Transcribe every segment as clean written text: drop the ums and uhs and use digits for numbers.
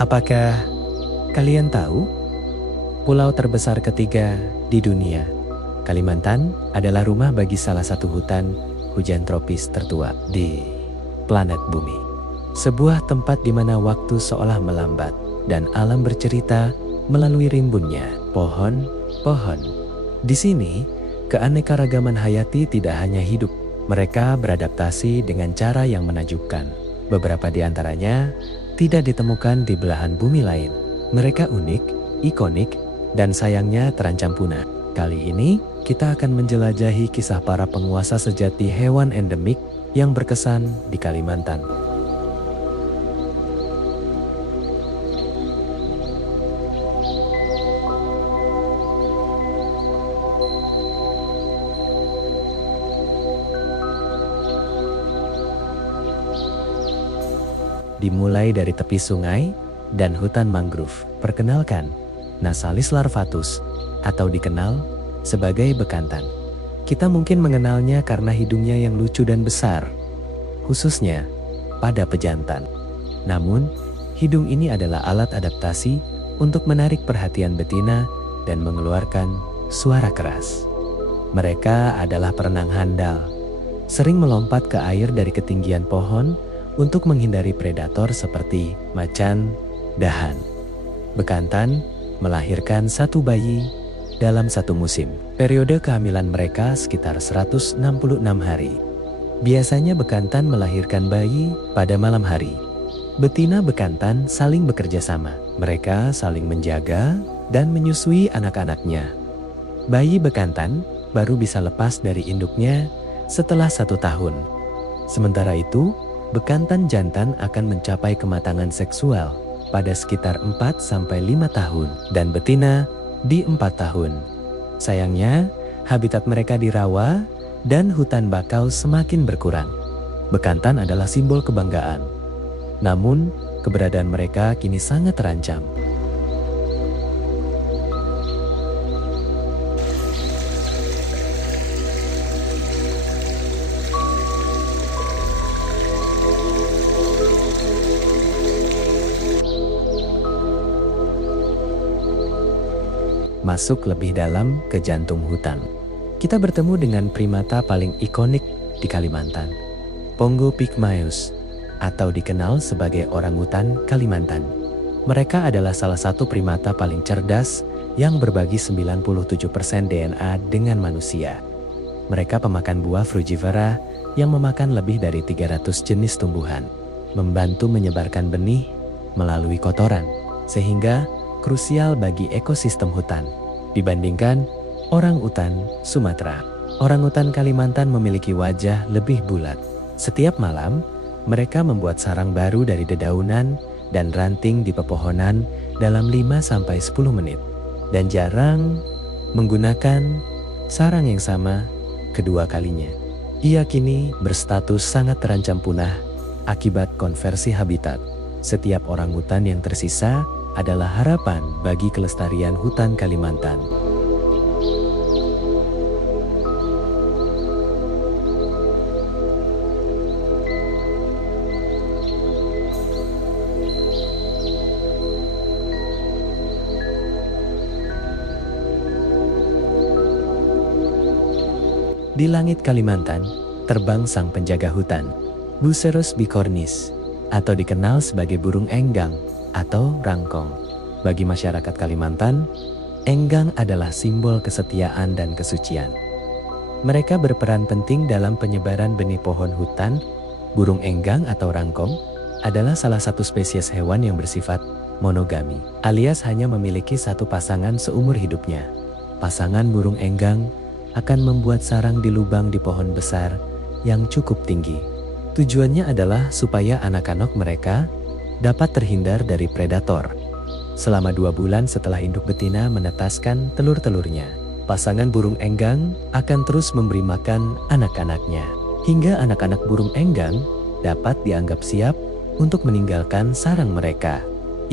Apakah kalian tahu pulau terbesar ketiga di dunia? Kalimantan adalah rumah bagi salah satu hutan hujan tropis tertua di planet Bumi. Sebuah tempat di mana waktu seolah melambat dan alam bercerita melalui rimbunnya pohon-pohon. Di sini, keanekaragaman hayati tidak hanya hidup, mereka beradaptasi dengan cara yang menakjubkan. Beberapa di antaranya tidak ditemukan di belahan bumi lain. Mereka unik, ikonik, dan sayangnya terancam punah. Kali ini, kita akan menjelajahi kisah para penguasa sejati hewan endemik yang berkesan di Kalimantan. Dimulai dari tepi sungai dan hutan mangrove. Perkenalkan, Nasalis larvatus atau dikenal sebagai bekantan. Kita mungkin mengenalnya karena hidungnya yang lucu dan besar, khususnya pada pejantan. Namun, hidung ini adalah alat adaptasi untuk menarik perhatian betina dan mengeluarkan suara keras. Mereka adalah perenang handal, sering melompat ke air dari ketinggian pohon untuk menghindari predator seperti macan, dahan. Bekantan melahirkan satu bayi dalam satu musim. Periode kehamilan mereka sekitar 166 hari. Biasanya bekantan melahirkan bayi pada malam hari. Betina bekantan saling bekerja sama. Mereka saling menjaga dan menyusui anak-anaknya. Bayi bekantan baru bisa lepas dari induknya setelah 1 tahun. Sementara itu, bekantan jantan akan mencapai kematangan seksual pada sekitar 4-5 tahun dan betina di 4 tahun. Sayangnya, habitat mereka di rawa dan hutan bakau semakin berkurang. Bekantan adalah simbol kebanggaan. Namun, keberadaan mereka kini sangat terancam. Masuk lebih dalam ke jantung hutan. Kita bertemu dengan primata paling ikonik di Kalimantan, Pongo pygmaeus, atau dikenal sebagai orangutan Kalimantan. Mereka adalah salah satu primata paling cerdas yang berbagi 97% DNA dengan manusia. Mereka pemakan buah frugivora yang memakan lebih dari 300 jenis tumbuhan, membantu menyebarkan benih melalui kotoran, sehingga krusial bagi ekosistem hutan. Dibandingkan orangutan Sumatera, orangutan Kalimantan memiliki wajah lebih bulat. Setiap malam, mereka membuat sarang baru dari dedaunan dan ranting di pepohonan dalam 5-10 menit. Dan jarang menggunakan sarang yang sama kedua kalinya. Ia kini berstatus sangat terancam punah akibat konversi habitat. Setiap orangutan yang tersisa adalah harapan bagi kelestarian hutan Kalimantan. Di langit Kalimantan, terbang sang penjaga hutan, Bucerus bicornis, atau dikenal sebagai burung enggang atau rangkong. Bagi masyarakat Kalimantan, enggang adalah simbol kesetiaan dan kesucian. Mereka berperan penting dalam penyebaran benih pohon hutan. Burung enggang atau rangkong adalah salah satu spesies hewan yang bersifat monogami, alias hanya memiliki satu pasangan seumur hidupnya. Pasangan burung enggang akan membuat sarang di lubang di pohon besar yang cukup tinggi. Tujuannya adalah supaya anak-anak mereka dapat terhindar dari predator. Selama 2 bulan setelah induk betina menetaskan telur-telurnya, pasangan burung enggang akan terus memberi makan anak-anaknya, hingga anak-anak burung enggang dapat dianggap siap untuk meninggalkan sarang mereka.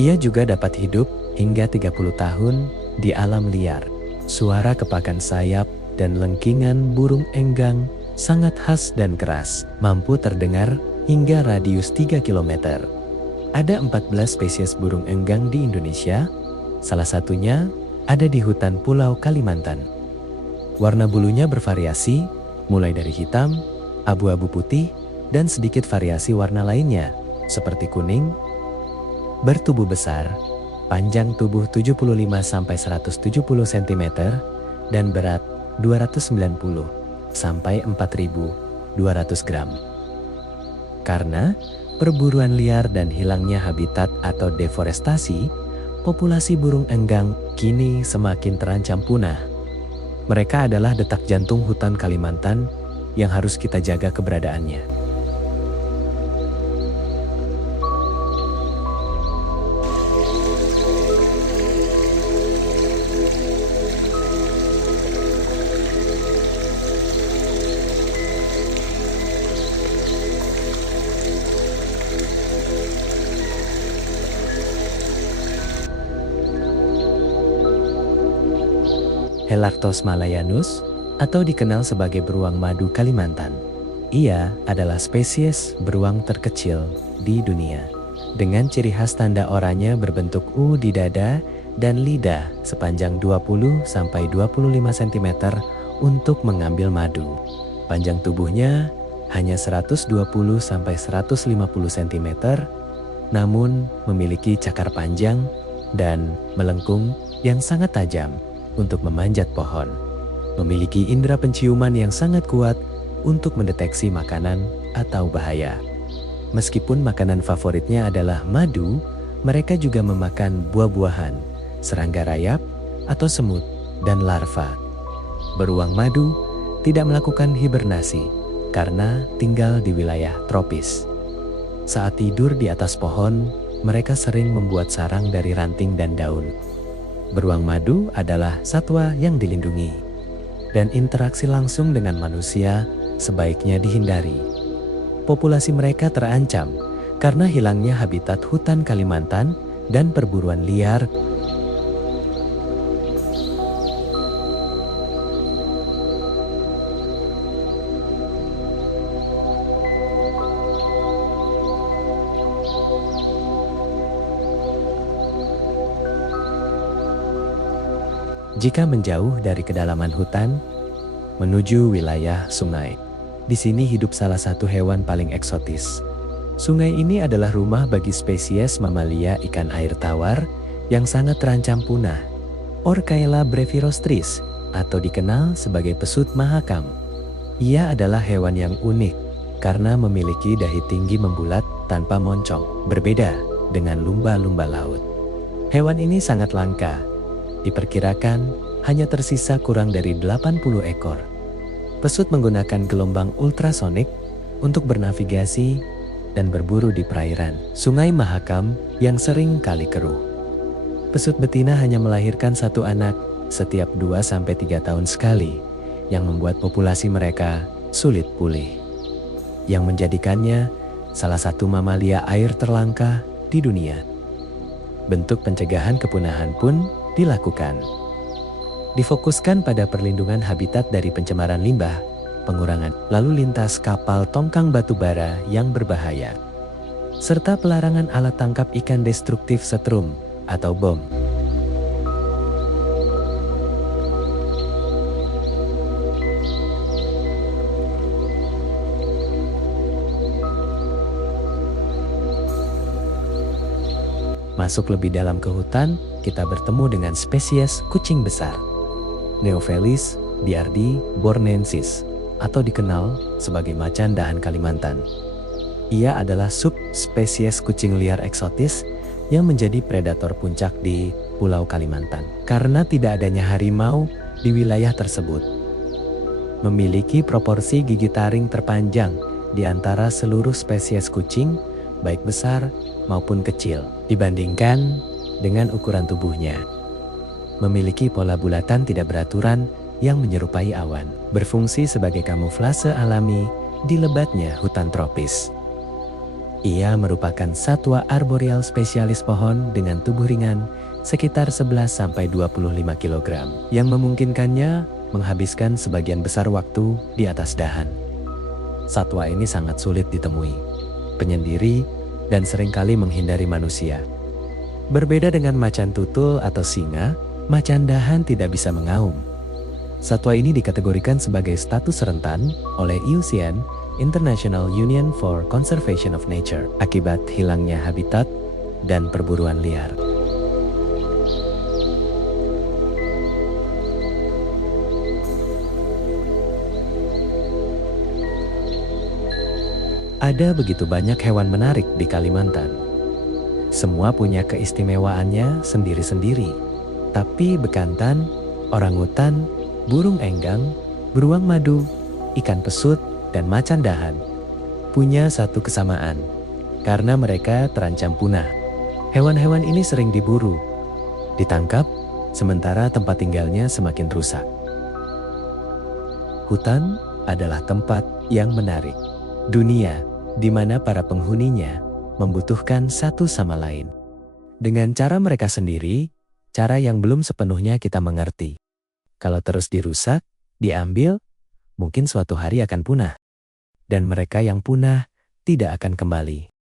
Ia juga dapat hidup hingga 30 tahun di alam liar. Suara kepakan sayap dan lengkingan burung enggang sangat khas dan keras, mampu terdengar hingga radius 3 km. Ada 14 spesies burung enggang di Indonesia, salah satunya ada di hutan Pulau Kalimantan. Warna bulunya bervariasi, mulai dari hitam, abu-abu putih, dan sedikit variasi warna lainnya, seperti kuning, bertubuh besar, panjang tubuh 75-170 cm, dan berat 290-4.200 gram. Karena perburuan liar dan hilangnya habitat atau deforestasi, populasi burung enggang kini semakin terancam punah. Mereka adalah detak jantung hutan Kalimantan yang harus kita jaga keberadaannya. Helarctos malayanus, atau dikenal sebagai beruang madu Kalimantan. Ia adalah spesies beruang terkecil di dunia, dengan ciri khas tanda oranye berbentuk U di dada dan lidah sepanjang 20-25 cm untuk mengambil madu. Panjang tubuhnya hanya 120-150 cm, namun memiliki cakar panjang dan melengkung yang sangat tajam untuk memanjat pohon. Memiliki indera penciuman yang sangat kuat untuk mendeteksi makanan atau bahaya. Meskipun makanan favoritnya adalah madu, mereka juga memakan buah-buahan, serangga rayap atau semut, dan larva. Beruang madu tidak melakukan hibernasi karena tinggal di wilayah tropis. Saat tidur di atas pohon, mereka sering membuat sarang dari ranting dan daun. Beruang madu adalah satwa yang dilindungi, dan interaksi langsung dengan manusia sebaiknya dihindari. Populasi mereka terancam karena hilangnya habitat hutan Kalimantan dan perburuan liar. Jika menjauh dari kedalaman hutan, menuju wilayah sungai. Di sini hidup salah satu hewan paling eksotis. Sungai ini adalah rumah bagi spesies mamalia ikan air tawar yang sangat terancam punah. Orcaela brevirostris, atau dikenal sebagai pesut mahakam. Ia adalah hewan yang unik karena memiliki dahi tinggi membulat tanpa moncong, berbeda dengan lumba-lumba laut. Hewan ini sangat langka. Diperkirakan hanya tersisa kurang dari 80 ekor. Pesut menggunakan gelombang ultrasonik untuk bernavigasi dan berburu di perairan Sungai Mahakam yang sering kali keruh. Pesut betina hanya melahirkan satu anak setiap 2-3 tahun sekali, yang membuat populasi mereka sulit pulih. Yang menjadikannya salah satu mamalia air terlangka di dunia. Bentuk pencegahan kepunahan pun dilakukan. Difokuskan pada perlindungan habitat dari pencemaran limbah, pengurangan lalu lintas kapal tongkang batubara yang berbahaya, serta pelarangan alat tangkap ikan destruktif setrum atau bom. Masuk lebih dalam ke hutan, kita bertemu dengan spesies kucing besar, Neophelis biardi bornensis, atau dikenal sebagai macan dahan Kalimantan. Ia adalah subspesies kucing liar eksotis yang menjadi predator puncak di Pulau Kalimantan karena tidak adanya harimau di wilayah tersebut. Memiliki proporsi gigi taring terpanjang di antara seluruh spesies kucing, baik besar maupun kecil, dibandingkan dengan ukuran tubuhnya. Memiliki pola bulatan tidak beraturan yang menyerupai awan, berfungsi sebagai kamuflase alami di lebatnya hutan tropis. Ia merupakan satwa arboreal spesialis pohon dengan tubuh ringan sekitar 11-25 kg, yang memungkinkannya menghabiskan sebagian besar waktu di atas dahan. Satwa ini sangat sulit ditemui. Penyendiri dan seringkali menghindari manusia. Berbeda dengan macan tutul atau singa, macan dahan tidak bisa mengaum. Satwa ini dikategorikan sebagai status rentan oleh IUCN, International Union for Conservation of Nature, akibat hilangnya habitat dan perburuan liar. Ada begitu banyak hewan menarik di Kalimantan. Semua punya keistimewaannya sendiri-sendiri. Tapi bekantan, orangutan, burung enggang, beruang madu, ikan pesut, dan macan dahan punya satu kesamaan, karena mereka terancam punah. Hewan-hewan ini sering diburu, ditangkap, sementara tempat tinggalnya semakin rusak. Hutan adalah tempat yang menarik. Dunia di mana para penghuninya membutuhkan satu sama lain. Dengan cara mereka sendiri, cara yang belum sepenuhnya kita mengerti. Kalau terus dirusak, diambil, mungkin suatu hari akan punah. Dan mereka yang punah tidak akan kembali.